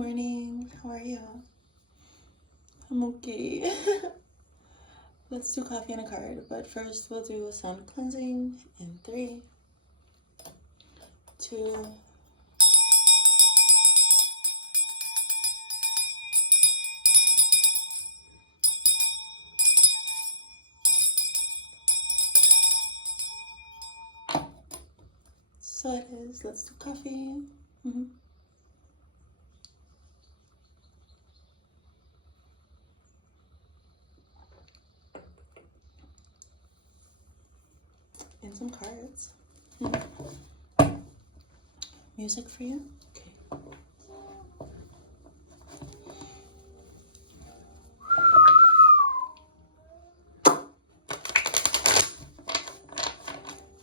morning. How are you? I'm okay. Let's do coffee and a card, but first we'll do a sound cleansing in 3, 2. So it is. Let's do coffee. And some cards. Music for you? Okay.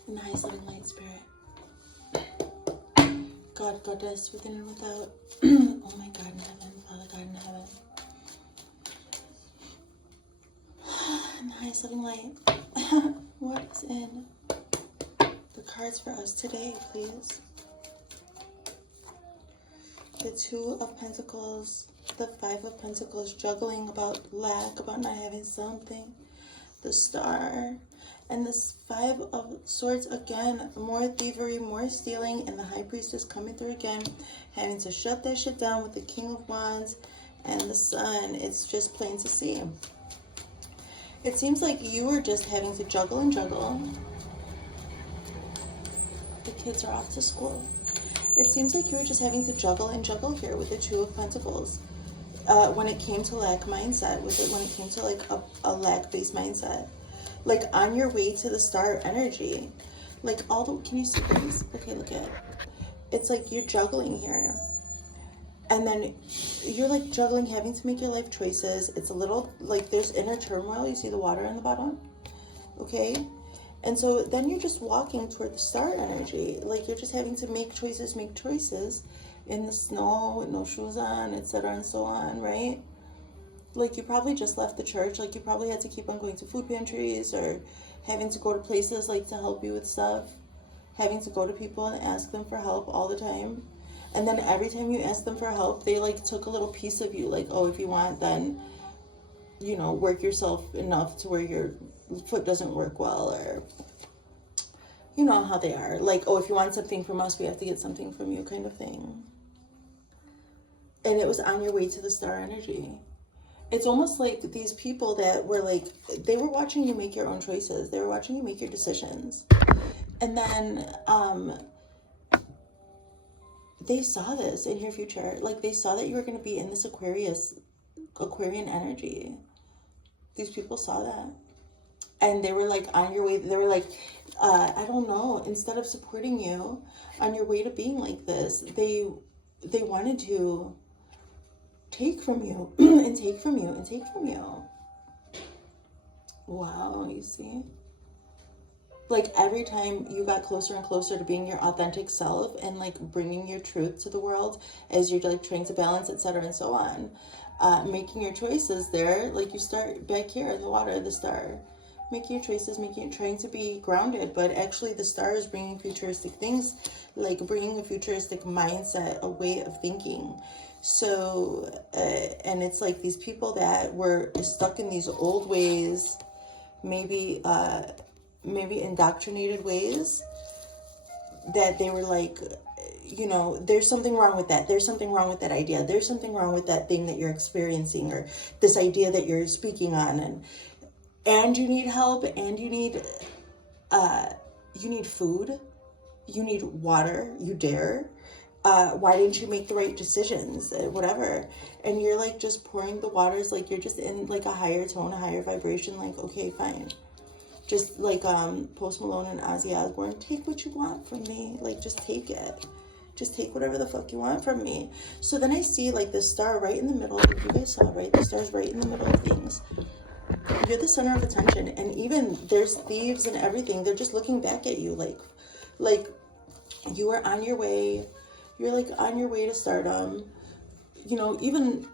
Nice living light spirit. God, Goddess, within and without. Oh my God in heaven, Father God in heaven. Nice living light. What is in the cards for us today, please? The 2 of Pentacles, the 5 of Pentacles, juggling about lack, about not having something, the Star, and this 5 of Swords again, more thievery, more stealing, and the High Priestess coming through again, having to shut that shit down with the King of Wands and the Sun. It's just plain to see. It seems like you are just having to juggle and juggle. The kids are off to school. It seems like you were just having to juggle and juggle here with the 2 of Pentacles. When it came to lack mindset, when it came to like a lack-based mindset. Like on your way to the Star energy. Like all the, can you see things? Okay, look at it. It's like you're juggling here. And then you're like juggling, having to make your life choices. It's a little, like there's inner turmoil. You see the water in the bottom? Okay? And so then you're just walking toward the Star energy. Like you're just having to make choices in the snow with no shoes on, etc. and so on, right? Like you probably just left the church. Like you probably had to keep on going to food pantries or having to go to places like to help you with stuff. Having to go to people and ask them for help all the time. And then every time you ask them for help, they like took a little piece of you. Like, oh, if you want, then, you know, work yourself enough to where your foot doesn't work well, or you know how they are. Like, oh, if you want something from us, we have to get something from you, kind of thing. And it was on your way to the Star energy. It's almost like these people that were like, they were watching you make your own choices. They were watching you make your decisions. And then, they saw this in your future. Like they saw that you were going to be in this Aquarian energy. These people saw that. And they were like on your way. They were like, I don't know, instead of supporting you on your way to being like this, they wanted to take from you and take from you and take from you. Wow, you see? Like every time you got closer and closer to being your authentic self and like bringing your truth to the world as you're like trying to balance, etc. and so on, making your choices there, like you start back here in the water, the Star, making your choices, trying to be grounded, but actually the Star is bringing futuristic things, like bringing a futuristic mindset, a way of thinking. So, and it's like these people that were stuck in these old ways, maybe indoctrinated ways, that they were like, you know, there's something wrong with that. There's something wrong with that idea. There's something wrong with that thing that you're experiencing, or this idea that you're speaking on. And you need help, and you need food, you need water, you dare. Why didn't you make the right decisions? Whatever. And you're like just pouring the waters, like you're just in like a higher tone, a higher vibration, like, okay, fine. Just like Post Malone and Ozzy Osbourne, take what you want from me. Like, just take it. Just take whatever the fuck you want from me. So then I see like the Star right in the middle. If you guys saw, right? The Star's right in the middle of things. You're the center of attention. And even there's thieves and everything. They're just looking back at you. Like you are on your way. You're like on your way to stardom. You know, even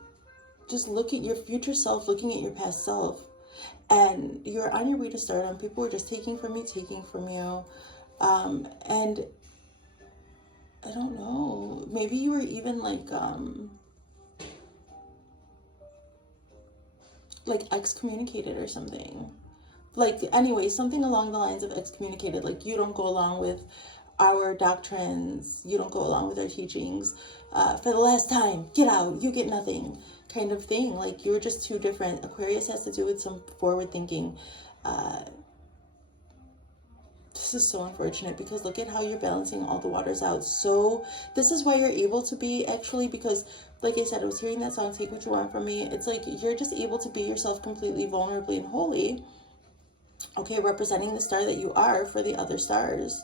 just look at your future self, looking at your past self. And you're on your way to stardom. People are just taking from you. And I don't know, maybe you were even like like excommunicated or something. Like, anyway, something along the lines of excommunicated. Like, you don't go along with our doctrines, you don't go along with our teachings, for the last time, get out, you get nothing, kind of thing. Like, you're just too different. Aquarius has to do with some forward thinking. This is so unfortunate, because look at how you're balancing all the waters out. So this is why you're able to be, actually, because like I said, I was hearing that song, Take What You Want From Me. It's like you're just able to be yourself completely, vulnerably, and wholly. Okay, representing the star that you are for the other stars.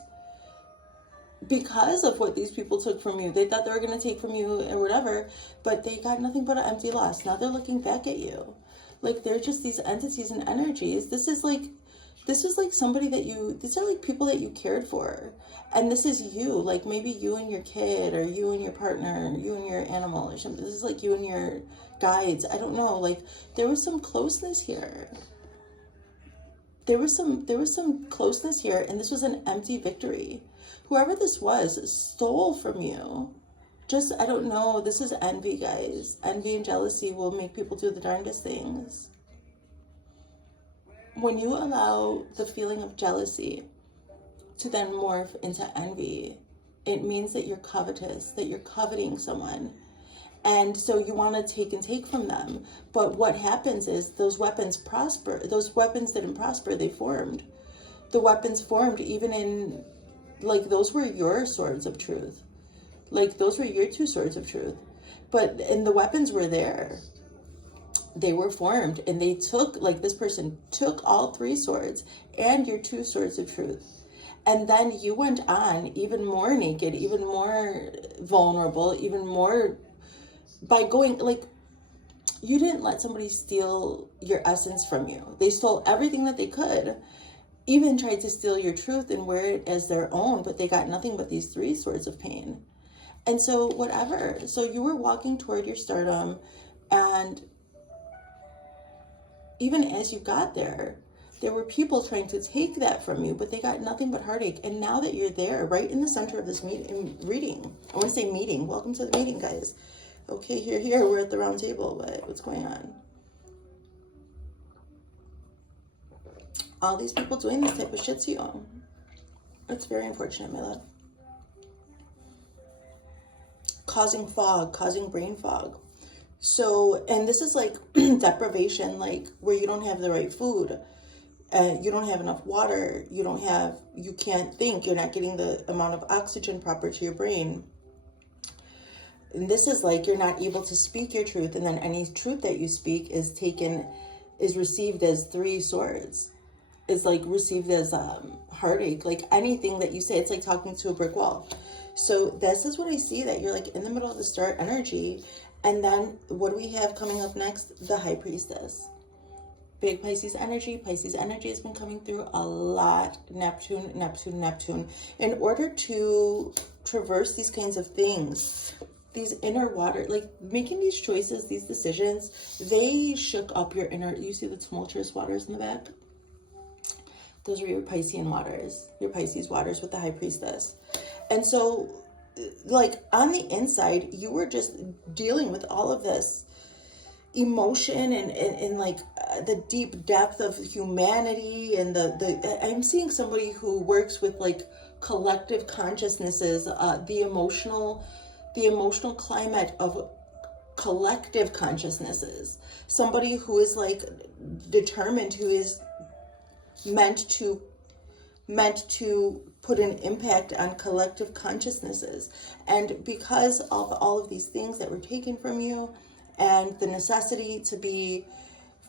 Because of what these people took from you. They thought they were going to take from you or whatever, but they got nothing but an empty loss. Now they're looking back at you. Like, they're just these entities and energies. This is like somebody that these are like people that you cared for. And this is you, like maybe you and your kid, or you and your partner, or you and your animal or something. This is like you and your guides. I don't know, like there was some closeness here. There was some closeness here, and this was an empty victory. Whoever this was stole from you. Just, I don't know, this is envy, guys. Envy and jealousy will make people do the darndest things. When you allow the feeling of jealousy to then morph into envy, it means that you're covetous, that you're coveting someone. And so you want to take from them. But what happens is those weapons prosper. Those weapons didn't prosper, they formed. The weapons formed even in, like, those were your swords of truth. Like, those were your two swords of truth. And the weapons were there. They were formed, and they took, like, this person took all three swords and your two swords of truth. And then you went on even more naked, even more vulnerable, even more by going, like, you didn't let somebody steal your essence from you. They stole everything that they could, even tried to steal your truth and wear it as their own, but they got nothing but these three swords of pain. And so whatever. So you were walking toward your stardom, and even as you got there, there were people trying to take that from you, but they got nothing but heartache. And now that you're there, right in the center of this reading, I want to say meeting. Welcome to the meeting, guys. Okay, here, we're at the round table, but what's going on? All these people doing this type of shit to you. It's very unfortunate, my love. Causing fog, causing brain fog. So, and this is like deprivation, like where you don't have the right food, and you don't have enough water, you can't think, you're not getting the amount of oxygen proper to your brain. And this is like you're not able to speak your truth, and then any truth that you speak is received as three swords. Is like received as heartache. Like anything that you say, it's like talking to a brick wall. So this is what I see, that you're like in the middle of the star energy. And then what do we have coming up next? The High Priestess. Big Pisces energy. Pisces energy has been coming through a lot. Neptune, Neptune, Neptune. In order to traverse these kinds of things, these inner water, like making these choices, these decisions, they shook up your inner, you see the tumultuous waters in the back? Those are your Piscean waters, your Pisces waters with the High Priestess. And so, like, on the inside, you were just dealing with all of this emotion and like the deep depth of humanity, and I'm seeing somebody who works with like collective consciousnesses, the emotional climate of collective consciousnesses. Somebody who is like determined, who is meant to put an impact on collective consciousnesses. And because of all of these things that were taken from you, and the necessity to be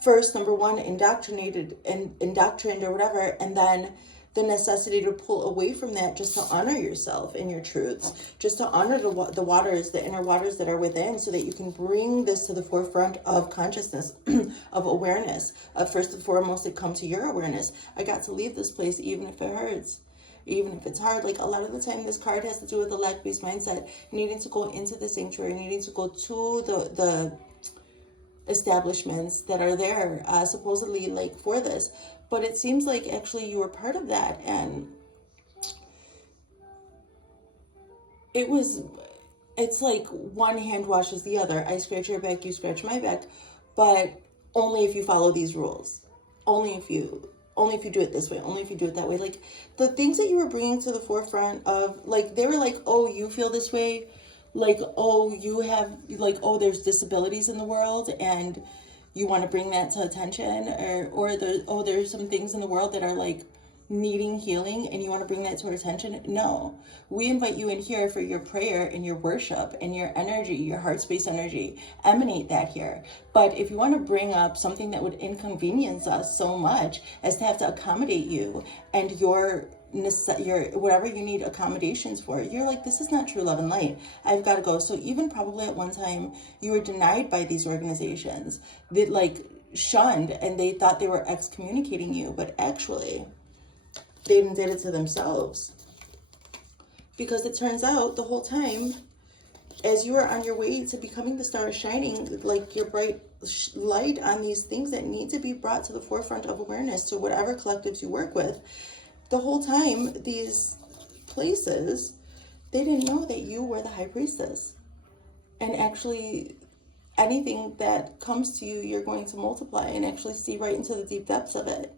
first, number one, indoctrinated or whatever, and then the necessity to pull away from that just to honor yourself and your truths, just to honor the waters, the inner waters that are within, so that you can bring this to the forefront of consciousness, of awareness. First and foremost, it come to your awareness. I got to leave this place even if it hurts, even if it's hard. Like a lot of the time, this card has to do with the lack-based mindset, needing to go into the sanctuary, needing to go to the establishments that are there, supposedly like for this. But it seems like actually you were part of that, and it's like one hand washes the other. I scratch your back, you scratch my back. But only if you follow these rules, only if you do it this way, only if you do it that way. Like the things that you were bringing to the forefront of, like, they were like, oh, you feel this way, like, oh, you have, like, oh, there's disabilities in the world and you want to bring that to attention, or there's some things in the world that are like needing healing and you want to bring that to our attention. No, we invite you in here for your prayer and your worship and your energy, your heart space energy. Emanate that here. But if you want to bring up something that would inconvenience us so much as to have to accommodate you and your whatever you need accommodations for, you're like, this is not true love and light, I've got to go. So even probably at one time you were denied by these organizations that like shunned, and they thought they were excommunicating you, but actually they even did it to themselves. Because it turns out the whole time, as you are on your way to becoming the star shining, like your bright light on these things that need to be brought to the forefront of awareness to whatever collectives you work with, the whole time, these places, they didn't know that you were the high priestess. And actually, anything that comes to you, you're going to multiply and actually see right into the deep depths of it.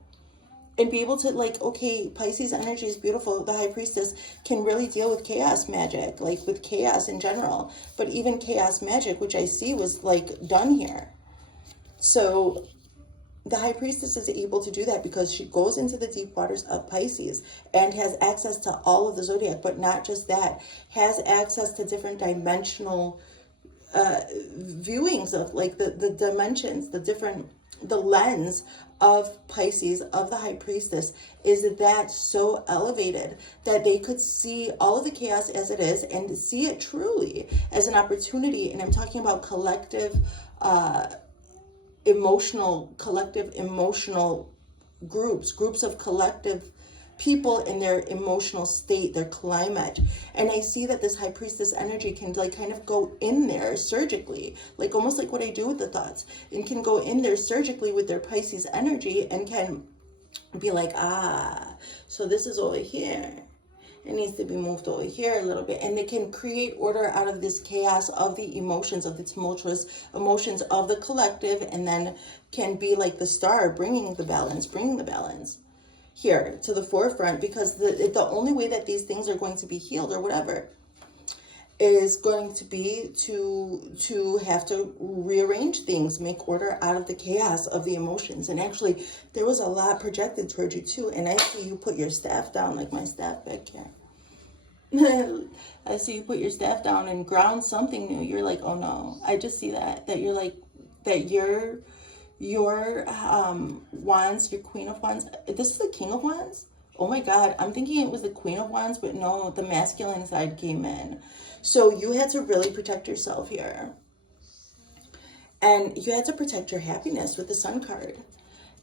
And be able to, like, okay, Pisces energy is beautiful. The high priestess can really deal with chaos magic, like with chaos in general. But even chaos magic, which I see was like done here. So the high priestess is able to do that because she goes into the deep waters of Pisces and has access to all of the zodiac, but not just that, has access to different dimensional viewings of like the dimensions, the lens of Pisces, of the high priestess, is that so elevated that they could see all of the chaos as it is and see it truly as an opportunity. And I'm talking about collective emotional groups of collective people in their emotional state, their climate. And I see that this high priestess energy can like kind of go in there surgically, like almost like what I do with the thoughts, and can go in there surgically with their Pisces energy and can be like, so this is over here. It needs to be moved over here a little bit. And they can create order out of this chaos of the emotions, of the tumultuous emotions of the collective, and then can be like the star bringing the balance here to the forefront, because the only way that these things are going to be healed or whatever is going to be to have to rearrange things, make order out of the chaos of the emotions. And actually there was a lot projected towards you too, and I see you put your staff down, like my staff back here. I see you put your staff down and ground something new. You're like, oh no, I just see that you're like, that your wands, your Queen of Wands, this is the King of Wands. Oh my God, I'm thinking it was the Queen of Wands, but no, the masculine side came in. So you had to really protect yourself here. And you had to protect your happiness with the Sun card.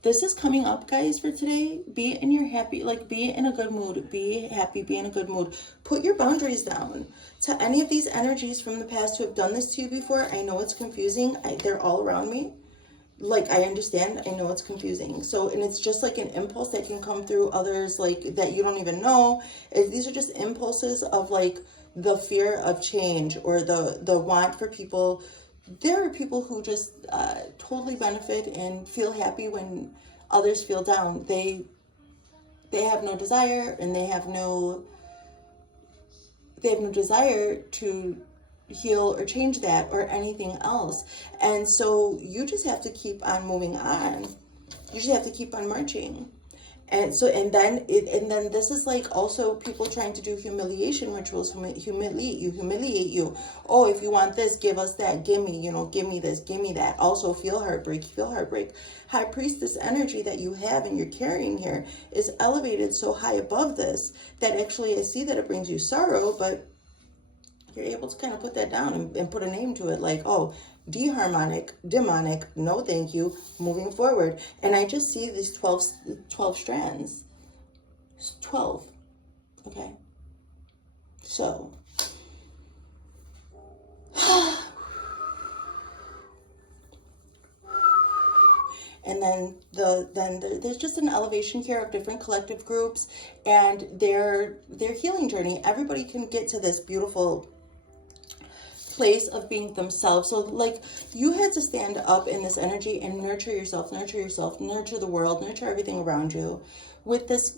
This is coming up, guys, for today. Be in your happy, like be in a good mood, be happy, be in a good mood. Put your boundaries down. To any of these energies from the past who have done this to you before, I know it's confusing. They're all around me. Like, I understand, I know it's confusing. So, and it's just like an impulse that can come through others, like, that you don't even know. These are just impulses of, like, the fear of change or the want for people. There are people who just totally benefit and feel happy when others feel down. They have no desire, and they have no desire to heal or change that or anything else. And so you just have to keep on moving on. You just have to keep on marching. And so, and then this is like also people trying to do humiliation rituals, humiliate you. Oh, if you want this, give us that, give me this, give me that. Also feel heartbreak. High priestess energy that you have and you're carrying here is elevated so high above this that actually I see that it brings you sorrow, but you're able to kind of put that down and put a name to it, like, oh, deharmonic, demonic, no thank you, moving forward. And I just see these 12 strands. 12. Okay. So. And then there's just an elevation here of different collective groups and their healing journey. Everybody can get to this beautiful place of being themselves. So like you had to stand up in this energy and nurture yourself, nurture the world, nurture everything around you with this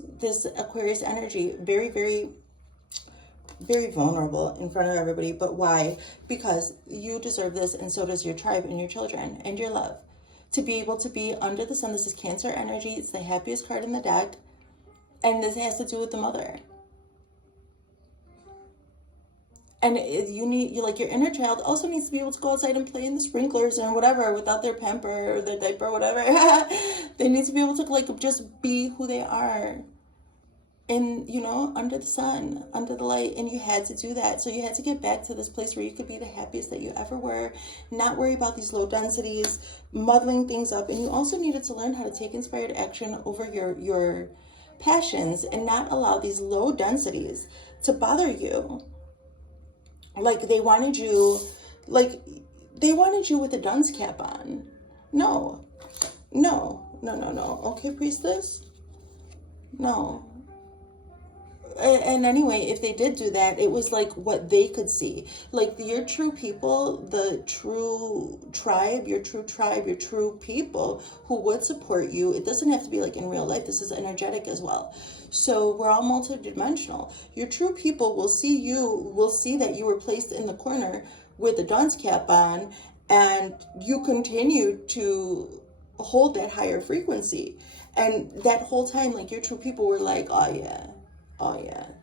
Aquarius energy. Very, very, very vulnerable in front of everybody. But why? Because you deserve this, and so does your tribe and your children and your love. To be able to be under the sun. This is Cancer energy. It's the happiest card in the deck. And this has to do with the mother. And your inner child also needs to be able to go outside and play in the sprinklers and whatever without their pamper or their diaper or whatever. They need to be able to like just be who they are in, under the sun, under the light. And you had to do that. So you had to get back to this place where you could be the happiest that you ever were, not worry about these low densities, muddling things up. And you also needed to learn how to take inspired action over your passions and not allow these low densities to bother you. Like they wanted you with a dunce cap on. No. Okay, priestess? No. And anyway, if they did do that, it was like what they could see. Like your true people, the true tribe, your true people who would support you. It doesn't have to be like in real life. This is energetic as well. So we're all multidimensional. Your true people will see that you were placed in the corner with a dunce cap on, and you continue to hold that higher frequency. And that whole time, like your true people were like, oh yeah,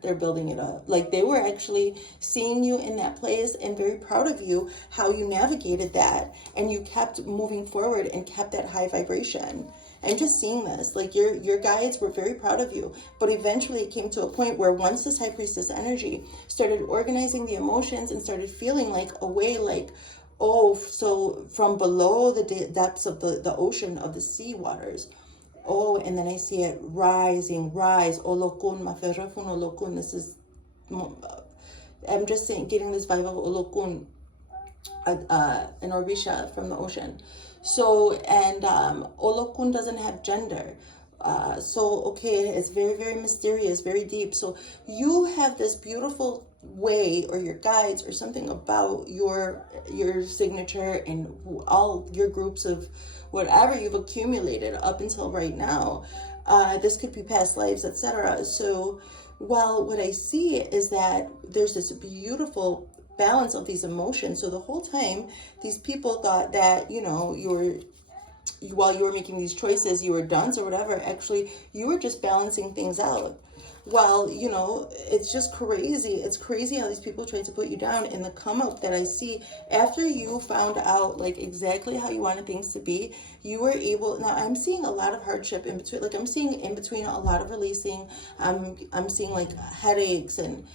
they're building it up. Like they were actually seeing you in that place and very proud of you, how you navigated that and you kept moving forward and kept that high vibration. And just seeing this, like your guides were very proud of you. But eventually it came to a point where once this high priestess energy started organizing the emotions and started feeling like a way, like, oh, so from below the depths of the ocean, of the sea waters, oh, and then I see it rise. Olokun, maferefun olokun. This is, I'm just saying, getting this vibe of olokun, an orisha from the ocean. So, and olokun doesn't have gender. So, okay, it's very, very mysterious, very deep. So you have this beautiful way, or your guides, or something about your signature and all your groups of whatever you've accumulated up until right now. This could be past lives, etc. So, well, what I see is that there's this beautiful balance of these emotions. So the whole time, these people thought that, while you were making these choices, you were dunce or whatever. Actually, you were just balancing things out. Well, it's just crazy. It's crazy how these people try to put you down. And the come up that I see after you found out like exactly how you wanted things to be, you were able. Now I'm seeing a lot of hardship in between. Like I'm seeing in between a lot of releasing. I'm seeing like headaches and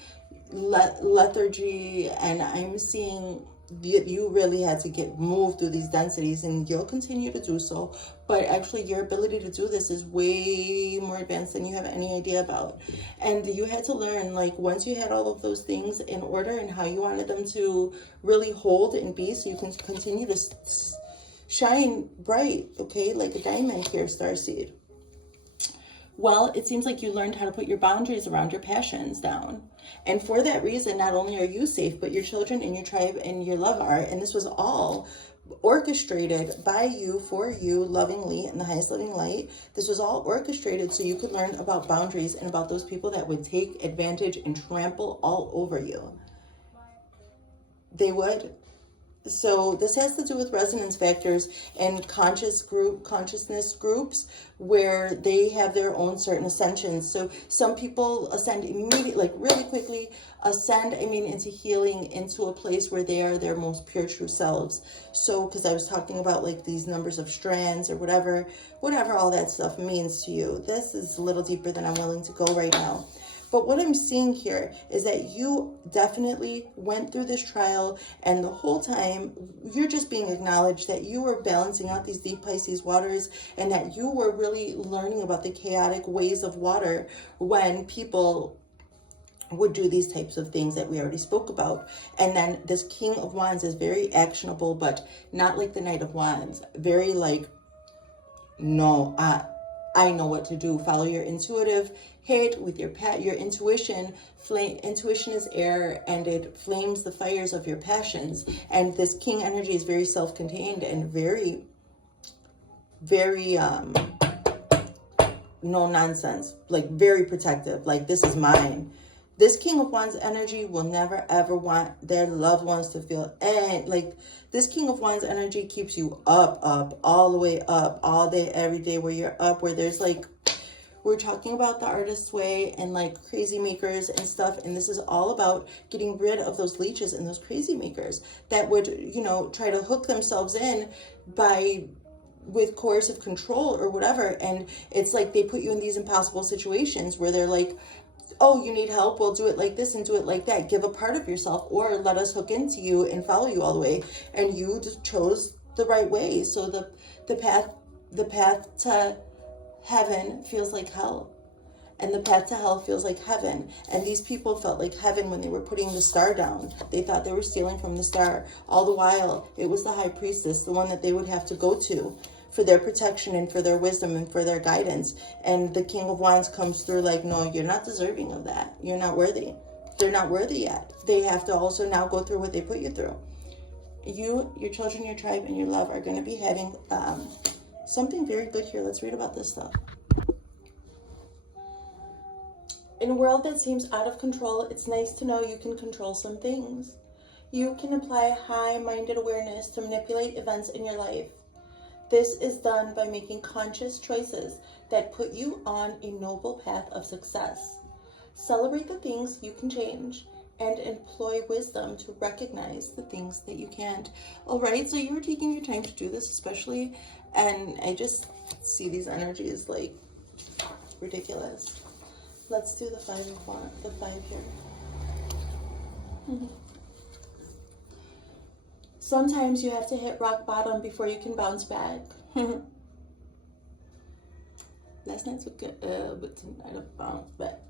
lethargy, and I'm seeing you really had to move through these densities, and you'll continue to do so. But actually your ability to do this is way more advanced than you have any idea about. And you had to learn, like, once you had all of those things in order and how you wanted them to really hold and be, so you can continue to shine bright, okay, like a diamond here, starseed. Well, it seems like you learned how to put your boundaries around your passions down. And for that reason, not only are you safe, but your children and your tribe and your love are. And this was all orchestrated by you, for you, lovingly, in the highest loving light. This was all orchestrated so you could learn about boundaries and about those people that would take advantage and trample all over you. They would. So this has to do with resonance factors and consciousness groups where they have their own certain ascensions. So some people ascend immediately, like really quickly, into healing, into a place where they are their most pure true selves. So, because I was talking about like these numbers of strands or whatever all that stuff means to you. This is a little deeper than I'm willing to go right now. But what I'm seeing here is that you definitely went through this trial, and the whole time you're just being acknowledged that you were balancing out these deep Pisces waters, and that you were really learning about the chaotic ways of water when people would do these types of things that we already spoke about. And then this King of Wands is very actionable, but not like the Knight of Wands. Very like, no, I know what to do. Follow your intuitive hit with your your intuition. Intuition is air, and it flames the fires of your passions. And this king energy is very self-contained and very, very no nonsense, like very protective. Like, this is mine. This King of Wands energy will never ever want their loved ones to feel, and like, this King of Wands energy keeps you up, all the way up, all day, every day, where you're up, where there's like, we're talking about the artist's way and like crazy makers and stuff. And this is all about getting rid of those leeches and those crazy makers that would, you know, try to hook themselves in with coercive control or whatever. And it's like they put you in these impossible situations where they're like, oh, you need help? We'll do it like this and do it like that. Give a part of yourself, or let us hook into you and follow you all the way. And you just chose the right way. So the path to heaven feels like hell, and the path to hell feels like heaven. And these people felt like heaven when they were putting the star down. They thought they were stealing from the star. All the while, it was the high priestess, the one that they would have to go to for their protection and for their wisdom and for their guidance. And the King of Wands comes through like, no, you're not deserving of that. You're not worthy. They're not worthy yet. They have to also now go through what they put you through. You, your children, your tribe, and your love are going to be having something very good here. Let's read about this stuff. In a world that seems out of control, it's nice to know you can control some things. You can apply high-minded awareness to manipulate events in your life. This is done by making conscious choices that put you on a noble path of success. Celebrate the things you can change and employ wisdom to recognize the things that you can't. All right, so you were taking your time to do this, especially, and I just see these energies like ridiculous. Let's do the 5 of Wands, the 5 here. Sometimes you have to hit rock bottom before you can bounce back. Last night took good, but tonight I bounced back.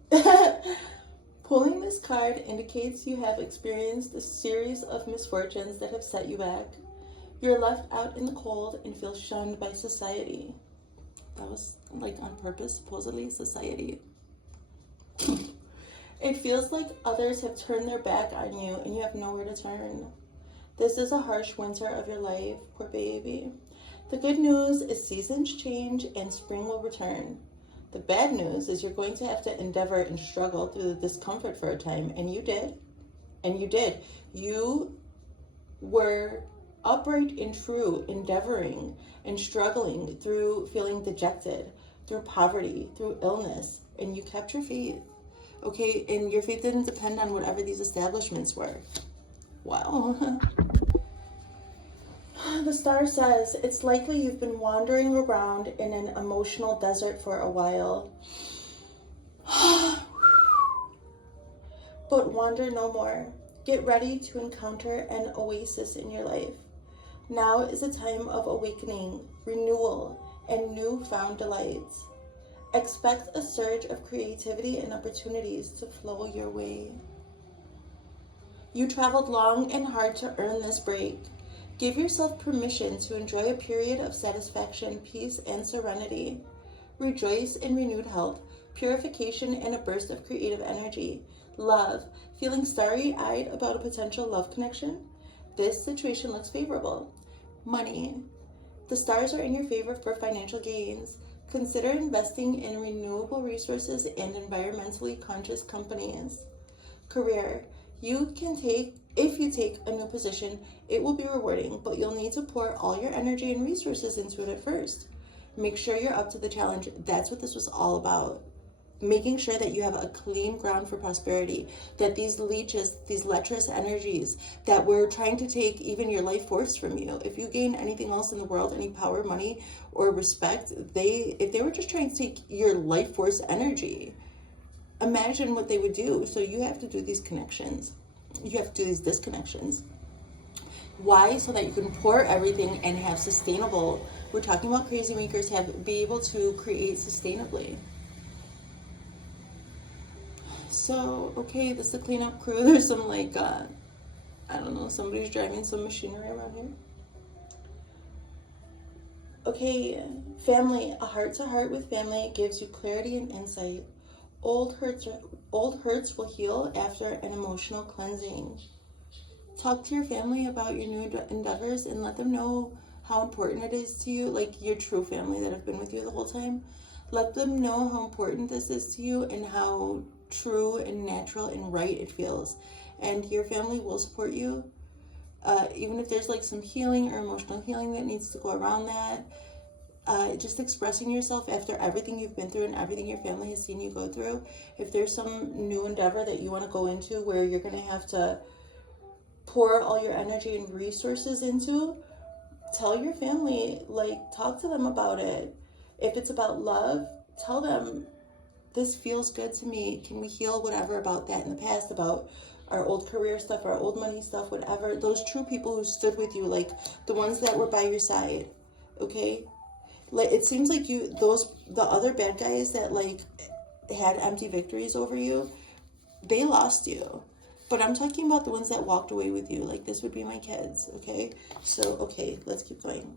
Pulling this card indicates you have experienced a series of misfortunes that have set you back. You're left out in the cold and feel shunned by society. That was like on purpose, supposedly, society. It feels like others have turned their back on you and you have nowhere to turn. This is a harsh winter of your life, poor baby. The good news is seasons change and spring will return. The bad news is you're going to have to endeavor and struggle through the discomfort for a time, and you did. And you did. You were upright and true, endeavoring and struggling through feeling dejected, through poverty, through illness, and you kept your faith. Okay, and your faith didn't depend on whatever these establishments were. Wow. The star says, it's likely you've been wandering around in an emotional desert for a while. But wander no more. Get ready to encounter an oasis in your life. Now is a time of awakening, renewal, and newfound delights. Expect a surge of creativity and opportunities to flow your way. You traveled long and hard to earn this break. Give yourself permission to enjoy a period of satisfaction, peace, and serenity. Rejoice in renewed health, purification, and a burst of creative energy. Love. Feeling starry-eyed about a potential love connection? This situation looks favorable. Money. The stars are in your favor for financial gains. Consider investing in renewable resources and environmentally conscious companies. Career. If you take a new position, it will be rewarding, but you'll need to pour all your energy and resources into it at first. Make sure you're up to the challenge. That's what this was all about. Making sure that you have a clean ground for prosperity, that these leeches, these lecherous energies that were trying to take even your life force from you, if you gain anything else in the world, any power, money, or respect, if they were just trying to take your life force energy, imagine what they would do. So you have to do these connections. You have to do these disconnections. Why? So that you can pour everything and have sustainable. We're talking about crazy makers, be able to create sustainably. So, okay, this is the cleanup crew. There's some like, I don't know, somebody's driving some machinery around here. Okay, family. A heart-to-heart with family gives you clarity and insight. Old hurts, old hurts will heal after an emotional cleansing. Talk to your family about your new endeavors and let them know how important it is to you, like your true family that have been with you the whole time. Let them know how important this is to you and how true and natural and right it feels. And your family will support you. Even if there's like some healing or emotional healing that needs to go around that, just expressing yourself after everything you've been through and everything your family has seen you go through. If there's some new endeavor that you want to go into where you're going to have to pour all your energy and resources into, tell your family, like, talk to them about it. If it's about love, tell them, this feels good to me. Can we heal whatever about that in the past, about our old career stuff, our old money stuff, whatever. Those true people who stood with you, like the ones that were by your side, okay? Like, it seems like the other bad guys that like had empty victories over you, they lost you. But I'm talking about the ones that walked away with you. Like, this would be my kids, okay? So, okay, let's keep going.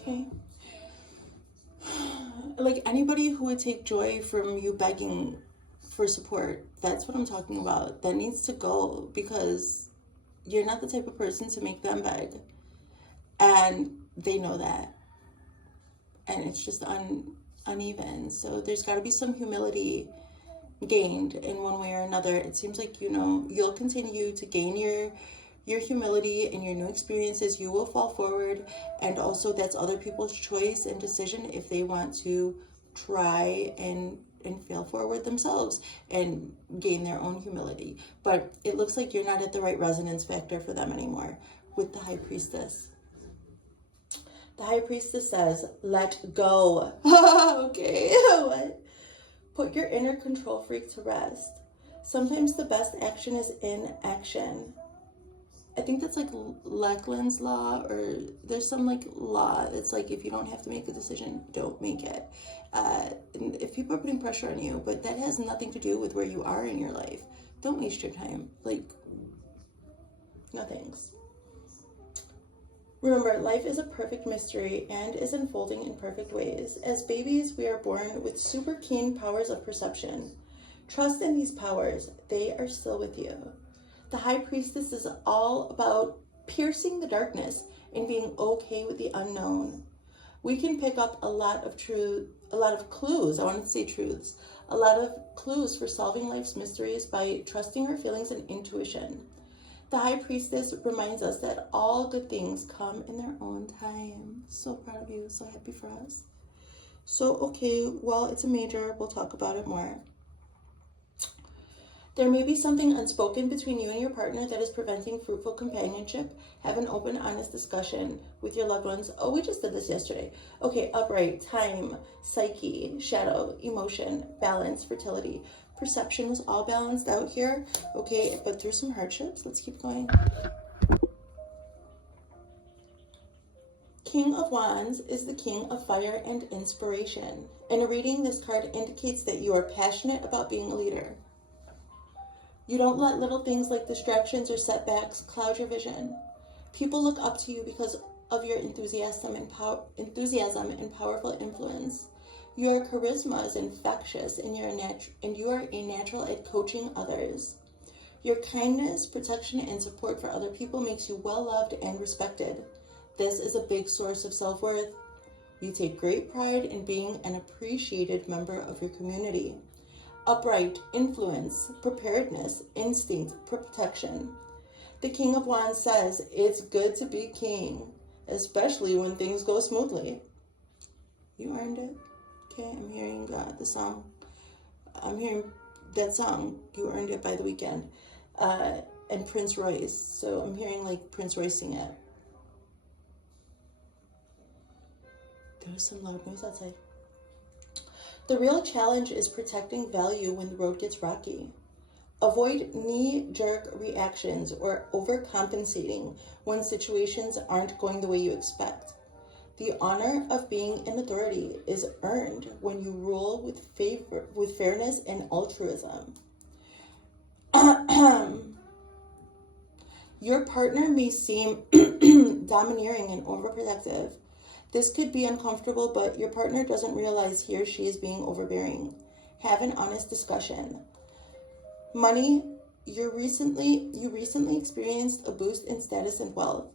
Okay. Like, anybody who would take joy from you begging for support, that's what I'm talking about. That needs to go, because you're not the type of person to make them beg. And they know that. And it's just uneven. So there's got to be some humility gained in one way or another. It seems like, you'll continue to gain your humility and your new experiences. You will fall forward, and also that's other people's choice and decision if they want to try and fail forward themselves and gain their own humility. But it looks like you're not at the right resonance factor for them anymore with the High Priestess. The High Priestess says, let go. Okay, what? Put your inner control freak to rest. Sometimes the best action is inaction. I think that's like Lackland's law, or there's some like law that's like, if you don't have to make a decision, don't make it. And if people are putting pressure on you, but that has nothing to do with where you are in your life, don't waste your time. Like, no thanks. Remember, life is a perfect mystery and is unfolding in perfect ways. As babies, we are born with super keen powers of perception. Trust in these powers. They are still with you. The High Priestess is all about piercing the darkness and being okay with the unknown. We can pick up a lot of clues, I want to say truths, a lot of clues for solving life's mysteries by trusting our feelings and intuition. The High Priestess reminds us that all good things come in their own time. So proud of you, so happy for us. So, okay, well, it's a major, we'll talk about it more. There may be something unspoken between you and your partner that is preventing fruitful companionship. Have an open, honest discussion with your loved ones. Oh, we just did this yesterday. Okay, upright, time, psyche, shadow, emotion, balance, fertility. Perception was all balanced out here. Okay, but through some hardships. Let's keep going. King of Wands is the king of fire and inspiration. In a reading, this card indicates that you are passionate about being a leader. You don't let little things like distractions or setbacks cloud your vision. People look up to you because of your enthusiasm and powerful influence. Your charisma is infectious, and you are a natural at coaching others. Your kindness, protection, and support for other people makes you well-loved and respected. This is a big source of self-worth. You take great pride in being an appreciated member of your community. Upright, influence, preparedness, instinct, protection. The King of Wands says it's good to be king, especially when things go smoothly. You earned it. Okay, I'm hearing the song. I'm hearing that song, You Earned It, by The Weeknd, and Prince Royce. So I'm hearing like Prince Royce sing it. There was some loud noise outside. The real challenge is protecting value when the road gets rocky. Avoid knee-jerk reactions or overcompensating when situations aren't going the way you expect. The honor of being in authority is earned when you rule with fairness and altruism. Your partner may seem domineering and overprotective. This could be uncomfortable, but your partner doesn't realize he or she is being overbearing. Have an honest discussion. Money, you recently experienced a boost in status and wealth.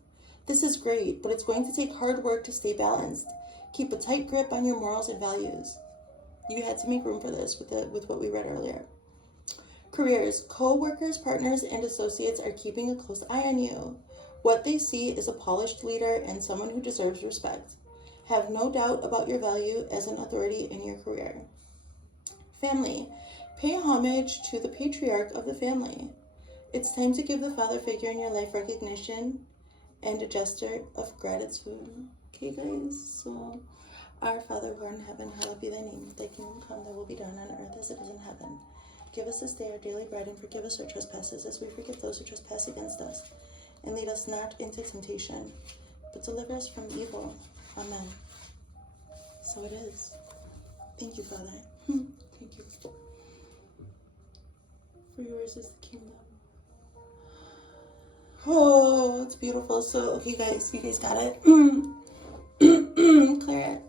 This is great, but it's going to take hard work to stay balanced. Keep a tight grip on your morals and values. You had to make room for this with what we read earlier. Careers, co-workers, partners, and associates are keeping a close eye on you. What they see is a polished leader and someone who deserves respect. Have no doubt about your value as an authority in your career. Family, pay homage to the patriarch of the family. It's time to give the father figure in your life recognition and a gesture of gratitude. Okay, guys, so our Father who art in heaven, hallowed be thy name. Thy kingdom come, thy will be done on earth as it is in heaven. Give us this day our daily bread, and forgive us our trespasses as we forgive those who trespass against us. And lead us not into temptation, but deliver us from evil. Amen. So it is. Thank you, Father. Thank you. For yours is the kingdom. Oh, it's beautiful. So, okay, guys, you guys got it? Clear it.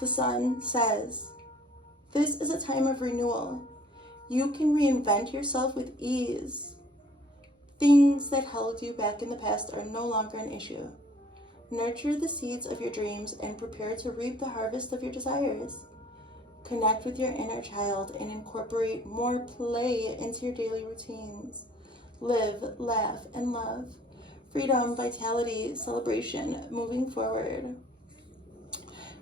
The sun says, this is a time of renewal. You can reinvent yourself with ease. Things that held you back in the past are no longer an issue. Nurture the seeds of your dreams and prepare to reap the harvest of your desires. Connect with your inner child and incorporate more play into your daily routines. Live, laugh, and love. Freedom, vitality, celebration, moving forward.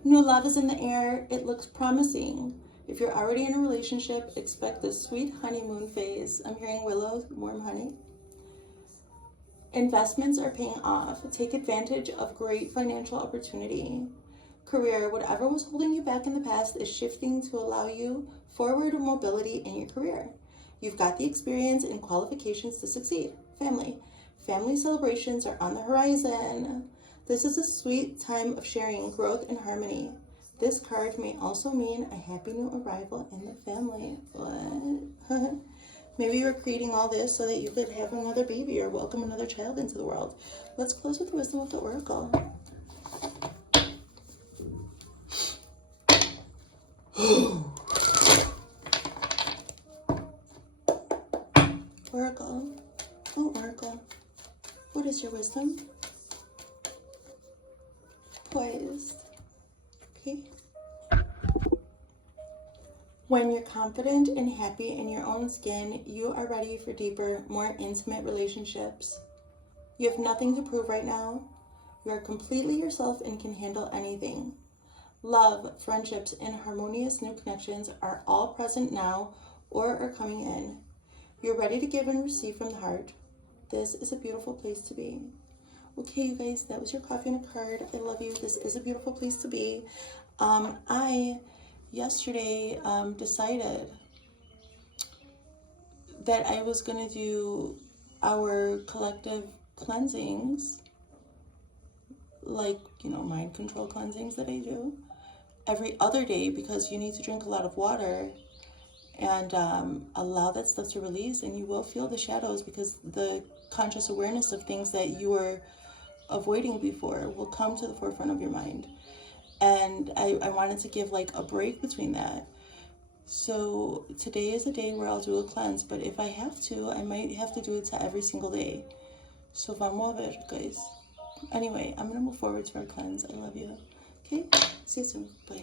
New love is in the air. It looks promising. If you're already in a relationship, expect the sweet honeymoon phase. I'm hearing willow, warm honey. Investments are paying off. Take advantage of great financial opportunity. Career, whatever was holding you back in the past is shifting to allow you forward mobility in your career. You've got the experience and qualifications to succeed. Family celebrations are on the horizon. This is a sweet time of sharing, growth, and harmony. This card may also mean a happy new arrival in the family. What? Maybe you're creating all this so that you could have another baby or welcome another child into the world. Let's close with the wisdom of the oracle. Oracle. Oh, Oracle. What is your wisdom? Poised. Okay. When you're confident and happy in your own skin, you are ready for deeper, more intimate relationships. You have nothing to prove right now. You are completely yourself and can handle anything. Love, friendships, and harmonious new connections are all present now or are coming in. You're ready to give and receive from the heart. This is a beautiful place to be. Okay, you guys, that was your coffee and a card. I love you. This is a beautiful place to be. I yesterday decided that I was going to do our collective cleansings, like, mind control cleansings that I do every other day, because you need to drink a lot of water and allow that stuff to release, and you will feel the shadows, because the conscious awareness of things that you were avoiding before will come to the forefront of your mind. And I wanted to give like a break between that. So today is a day where I'll do a cleanse, but if I have to, I might have to do it to every single day. So vamos a ver, guys. Anyway, I'm going to move forward to our cleanse. I love you. Okay? See you soon. Bye.